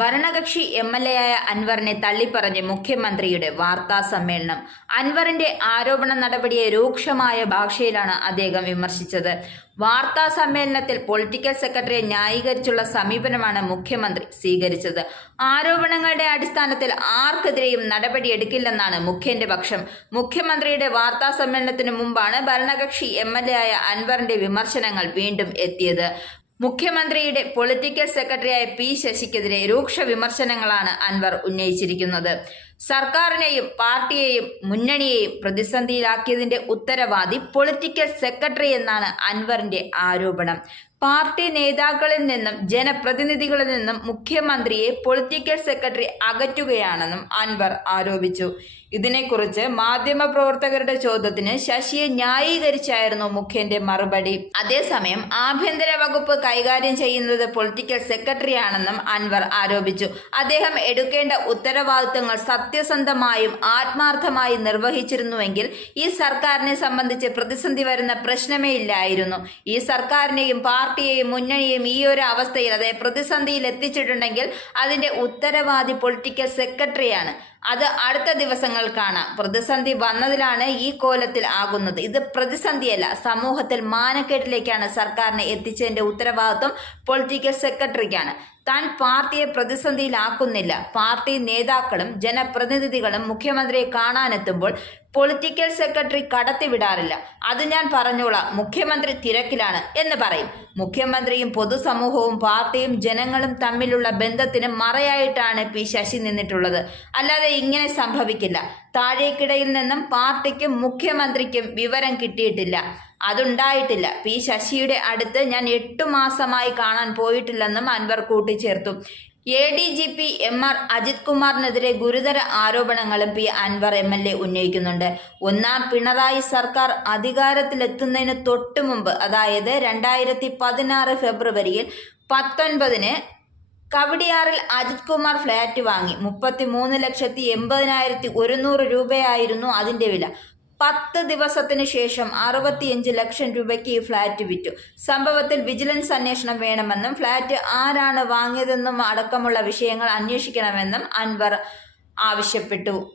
ഭരണകക്ഷി M L A ആയ അൻവറിനെ തള്ളിപ്പറഞ്ഞ് മുഖ്യമന്ത്രിയുടെ വാർത്താ സമ്മേളനം. അൻവറിന്റെ ആരോപണ നടപടിയെ രൂക്ഷമായ ഭാഷയിലാണ് അദ്ദേഹം വിമർശിച്ചത്. വാർത്താ സമ്മേളനത്തിൽ പൊളിറ്റിക്കൽ സെക്രട്ടറിയെ ന്യായീകരിച്ചുള്ള സമീപനമാണ് മുഖ്യമന്ത്രി സ്വീകരിച്ചത്. ആരോപണങ്ങളുടെ അടിസ്ഥാനത്തിൽ ആർക്കെതിരെയും നടപടിയെടുക്കില്ലെന്നാണ് മുഖ്യന്റെ പക്ഷം. മുഖ്യമന്ത്രിയുടെ വാർത്താ സമ്മേളനത്തിന് മുമ്പാണ് ഭരണകക്ഷി എം എൽ എ ആയ അൻവറിന്റെ വിമർശനങ്ങൾ വീണ്ടും എത്തിയത്. മുഖ്യമന്ത്രിയുടെ പൊളിറ്റിക്കൽ സെക്രട്ടറിയായ പി ശശിക്കെതിരെ രൂക്ഷ വിമർശനങ്ങളാണ് അൻവർ ഉന്നയിച്ചിരിക്കുന്നത്. സർക്കാരിനെയും പാർട്ടിയെയും മുന്നണിയെയും പ്രതിസന്ധിയിലാക്കിയതിന്റെ ഉത്തരവാദി പൊളിറ്റിക്കൽ സെക്രട്ടറി എന്നാണ് അൻവറിന്റെ ആരോപണം. പാർട്ടി നേതാക്കളിൽ നിന്നും ജനപ്രതിനിധികളിൽ നിന്നും മുഖ്യമന്ത്രിയെ പൊളിറ്റിക്കൽ സെക്രട്ടറി അകറ്റുകയാണെന്നും അൻവർ ആരോപിച്ചു. ഇതിനെക്കുറിച്ച് മാധ്യമപ്രവർത്തകരുടെ ചോദ്യത്തിന് ശശിയെ ന്യായീകരിച്ചായിരുന്നു മുഖ്യന്റെ മറുപടി. അതേസമയം ആഭ്യന്തര വകുപ്പ് കൈകാര്യം ചെയ്യുന്നത് പൊളിറ്റിക്കൽ സെക്രട്ടറിയാണെന്നും അൻവർ ആരോപിച്ചു. അദ്ദേഹം എടുക്കേണ്ട ഉത്തരവാദിത്തങ്ങൾ സത്യസന്ധമായും ആത്മാർത്ഥമായും നിർവഹിച്ചിരുന്നുവെങ്കിൽ ഈ സർക്കാരിനെ സംബന്ധിച്ച് പ്രതിസന്ധി വരുന്ന പ്രശ്നമേ ഇല്ലായിരുന്നു. ഈ സർക്കാരിനെയും പാർട്ടിയെയും മുന്നണിയെയും ഈ ഒരു അവസ്ഥയിൽ അതായത് പ്രതിസന്ധിയിൽ എത്തിച്ചിട്ടുണ്ടെങ്കിൽ അതിന്റെ ഉത്തരവാദി പൊളിറ്റിക്കൽ സെക്രട്ടറിയാണ്. അത് അടുത്ത ദിവസങ്ങൾ കാണാം പ്രതിസന്ധി വന്നതിലാണ് ഈ കോലത്തിൽ ആകുന്നത്. ഇത് പ്രതിസന്ധിയല്ല സമൂഹത്തിൽ മാനക്കേട്ടിലേക്കാണ് സർക്കാരിനെ എത്തിച്ചതിന്റെ ഉത്തരവാദിത്വം പൊളിറ്റിക്കൽ സെക്രട്ടറിക്കാണ്. താൻ പാർട്ടിയെ പ്രതിസന്ധിയിലാക്കുന്നില്ല. പാർട്ടി നേതാക്കളും ജനപ്രതിനിധികളും മുഖ്യമന്ത്രിയെ കാണാനെത്തുമ്പോൾ പൊളിറ്റിക്കൽ സെക്രട്ടറി കടത്തിവിടാറില്ല അത് ഞാൻ പറഞ്ഞോളാം. മുഖ്യമന്ത്രി തിരക്കിലാണ് എന്ന് പറയും. മുഖ്യമന്ത്രിയും പൊതുസമൂഹവും പാർട്ടിയും ജനങ്ങളും തമ്മിലുള്ള ബന്ധത്തിന് മറയായിട്ടാണ് പി ശശി നിന്നിട്ടുള്ളത്. അല്ലാതെ ഇങ്ങനെ സംഭവിക്കില്ല. താഴേക്കിടയിൽ നിന്നും പാർട്ടിക്കും മുഖ്യമന്ത്രിക്കും വിവരം കിട്ടിയിട്ടില്ല. അതുണ്ടായിട്ടില്ല. പി ശശിയുടെ അടുത്ത് ഞാൻ എട്ടു മാസമായി കാണാൻ പോയിട്ടില്ലെന്നും അൻവർ കൂട്ടിച്ചേർത്തു. A D G P M R Ajith കുമാറിനെതിരെ ഗുരുതര ആരോപണങ്ങളും P Anvar M L A ഉന്നയിക്കുന്നുണ്ട്. ഒന്നാം പിണറായി സർക്കാർ അധികാരത്തിലെത്തുന്നതിന് തൊട്ടു മുമ്പ് അതായത് രണ്ടായിരത്തി പതിനാറ് ഫെബ്രുവരിയിൽ പത്തൊൻപതിന് കവടിയാറിൽ അജിത് കുമാർ ഫ്ലാറ്റ് വാങ്ങി. മുപ്പത്തി മൂന്ന് ലക്ഷത്തി എൺപതിനായിരത്തി ഒരുന്നൂറ് രൂപയായിരുന്നു അതിന്റെ വില. പത്ത് ദിവസത്തിന് ശേഷം അറുപത്തിയഞ്ച് ലക്ഷം രൂപയ്ക്ക് ഈ ഫ്ലാറ്റ് വിറ്റു. സംഭവത്തിൽ വിജിലൻസ് അന്വേഷണം വേണമെന്നും ഫ്ളാറ്റ് ആരാണ് വാങ്ങിയതെന്നും അടക്കമുള്ള വിഷയങ്ങൾ അന്വേഷിക്കണമെന്നും അൻവർ ആവശ്യപ്പെട്ടു.